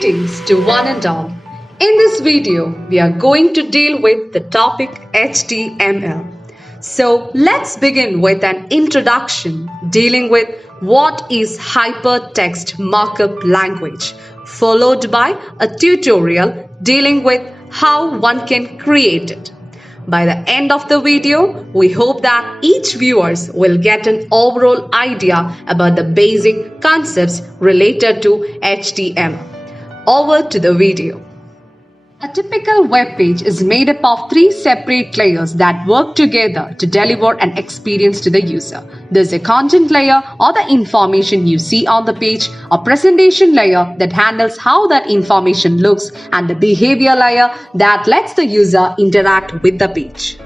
Greetings to one and all. In this video, we are going to deal with the topic HTML. So let's begin with an introduction dealing with what is hypertext markup language, followed by a tutorial dealing with how one can create it. By the end of the video, we hope that each viewers will get an overall idea about the basic concepts related to HTML. Over to the video. A typical web page is made up of three separate layers that work together to deliver an experience to the user. There's a content layer or the information you see on the page, a presentation layer that handles how that information looks, and the behavior layer that lets the user interact with the page.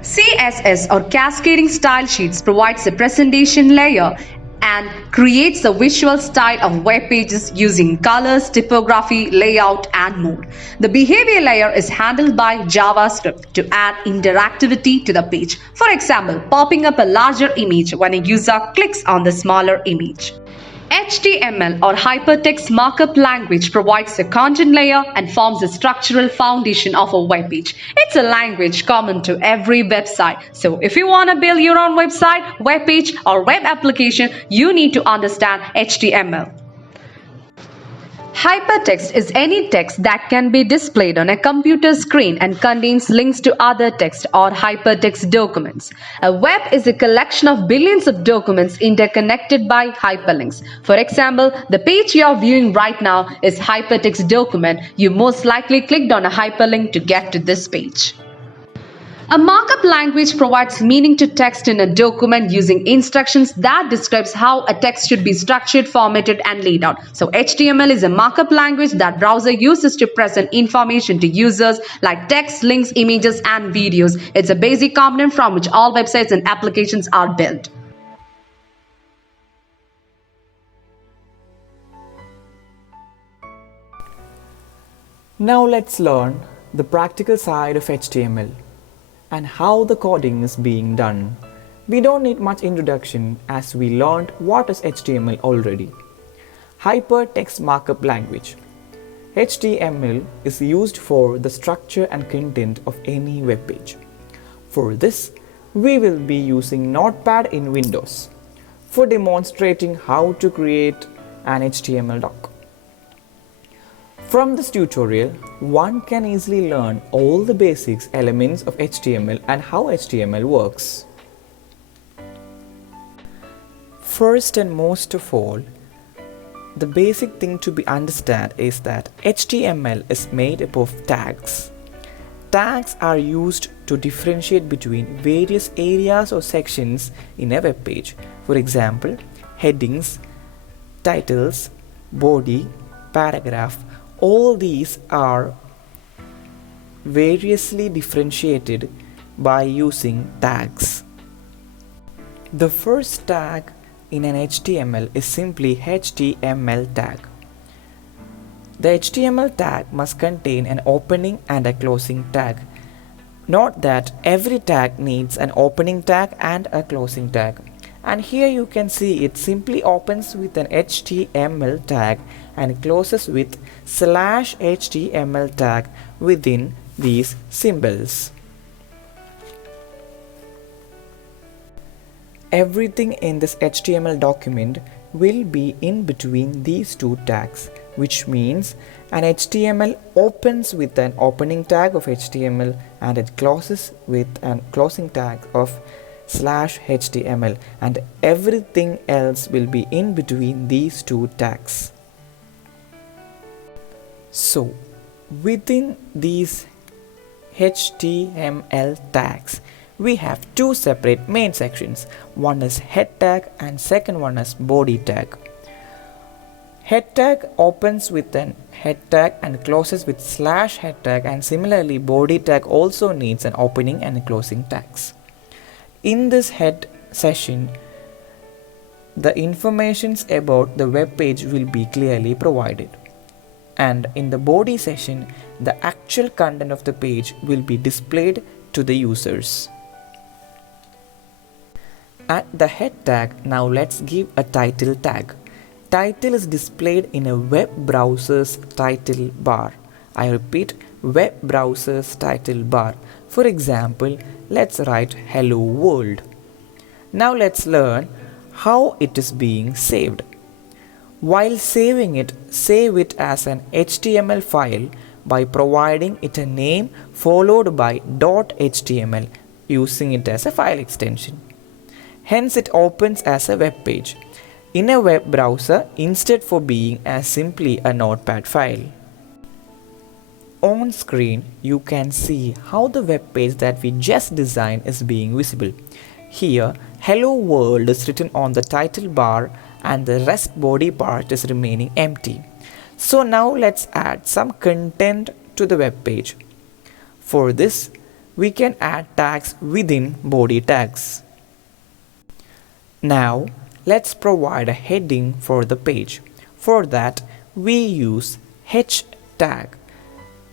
CSS or cascading style sheets provides a presentation layer and creates the visual style of web pages using colors, typography, layout, and more. The behavior layer is handled by JavaScript to add interactivity to the page. For example, popping up a larger image when a user clicks on the smaller image. HTML or hypertext markup language provides a content layer and forms the structural foundation of a web page. It's a language common to every website. So if you want to build your own website, web page, or web application, you need to understand HTML. Hypertext is any text that can be displayed on a computer screen and contains links to other text or hypertext documents. A web is a collection of billions of documents interconnected by hyperlinks. For example, the page you are viewing right now is hypertext document. You most likely clicked on a hyperlink to get to this page. A markup language provides meaning to text in a document using instructions that describes how a text should be structured, formatted, and laid out. So HTML is a markup language that browser uses to present information to users like text, links, images, and videos. It's a basic component from which all websites and applications are built. Now let's learn the practical side of HTML and how the coding is being done. We don't need much introduction as we learned what is HTML already. Hypertext markup language. HTML is used for the structure and content of any web page. For this, we will be using Notepad in Windows for demonstrating how to create an HTML doc. From this tutorial, one can easily learn all the basics elements of HTML and how HTML works. First and most of all, the basic thing to be understood is that HTML is made up of tags. Tags are used to differentiate between various areas or sections in a web page. For example, headings, titles, body, paragraph. All these are variously differentiated by using tags. The first tag in an HTML is simply HTML tag. The HTML tag must contain an opening and a closing tag. Note that every tag needs an opening tag and a closing tag. And here you can see it simply opens with an HTML tag and closes with /HTML tag within these symbols. Everything in this HTML document will be in between these two tags, which means an HTML opens with an opening tag of HTML and it closes with a closing tag of /HTML, and everything else will be in between these two tags. So within these HTML tags, we have two separate main sections. One is head tag and second one is body tag. Head tag opens with an head tag and closes with /head tag, and similarly body tag also needs an opening and closing tags. In this head session, the informations about the web page will be clearly provided. And in the body session, the actual content of the page will be displayed to the users. At the head tag, now let's give a title tag. title is displayed in a web browser's title bar. I repeat, web browser's title bar. For example, let's write Hello World. Now let's learn how it is being saved. While saving it, save it as an HTML file by providing it a name followed by .html, using it as a file extension. Hence it opens as a web page in a web browser instead for being as simply a notepad file. On screen, you can see how the web page that we just designed is being visible. Here, Hello World is written on the title bar and the rest body part is remaining empty. So now let's add some content to the web page. For this, we can add tags within body tags. Now, let's provide a heading for the page. For that, we use H tag.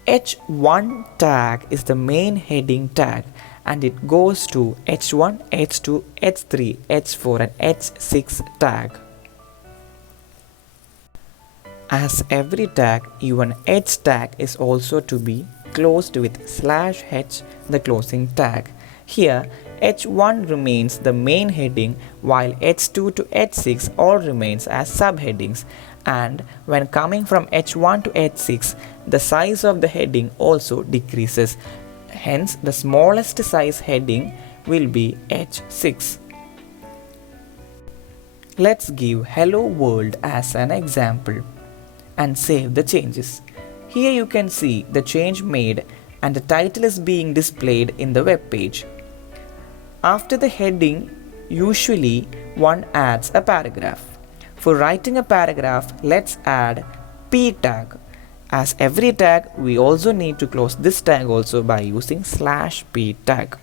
H1 tag is the main heading tag and it goes to H1, H2, H3, H4 and H6 tag. As every tag, even H tag is also to be closed with /H, the closing tag. Here, H1 remains the main heading while H2 to H6 all remains as subheadings, and when coming from H1 to H6, the size of the heading also decreases. Hence, the smallest size heading will be H6. Let's give Hello World as an example and save the changes. Here you can see the change made and the title is being displayed in the web page. After the heading, usually one adds a paragraph. For writing a paragraph, let's add P tag. As every tag, we also need to close this tag also by using /P tag.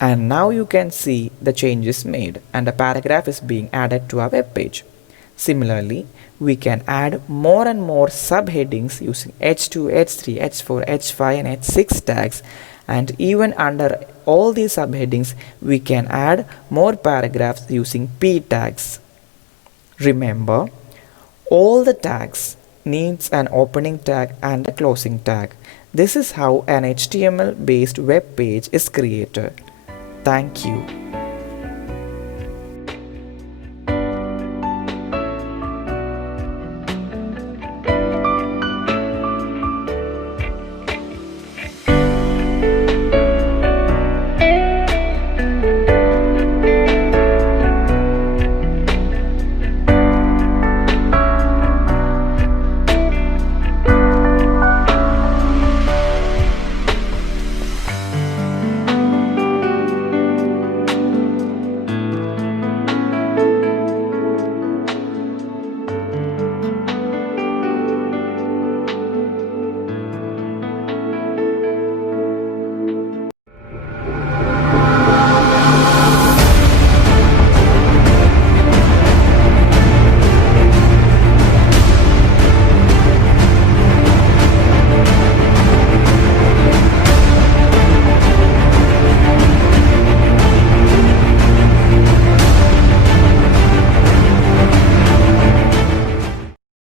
And now you can see the changes made and a paragraph is being added to our web page. Similarly, we can add more and more subheadings using H2, H3, H4, H5 and H6 tags, and even under all these subheadings we can add more paragraphs using P tags. Remember, all the tags needs an opening tag and a closing tag. This is how an HTML based web page is created. Thank you.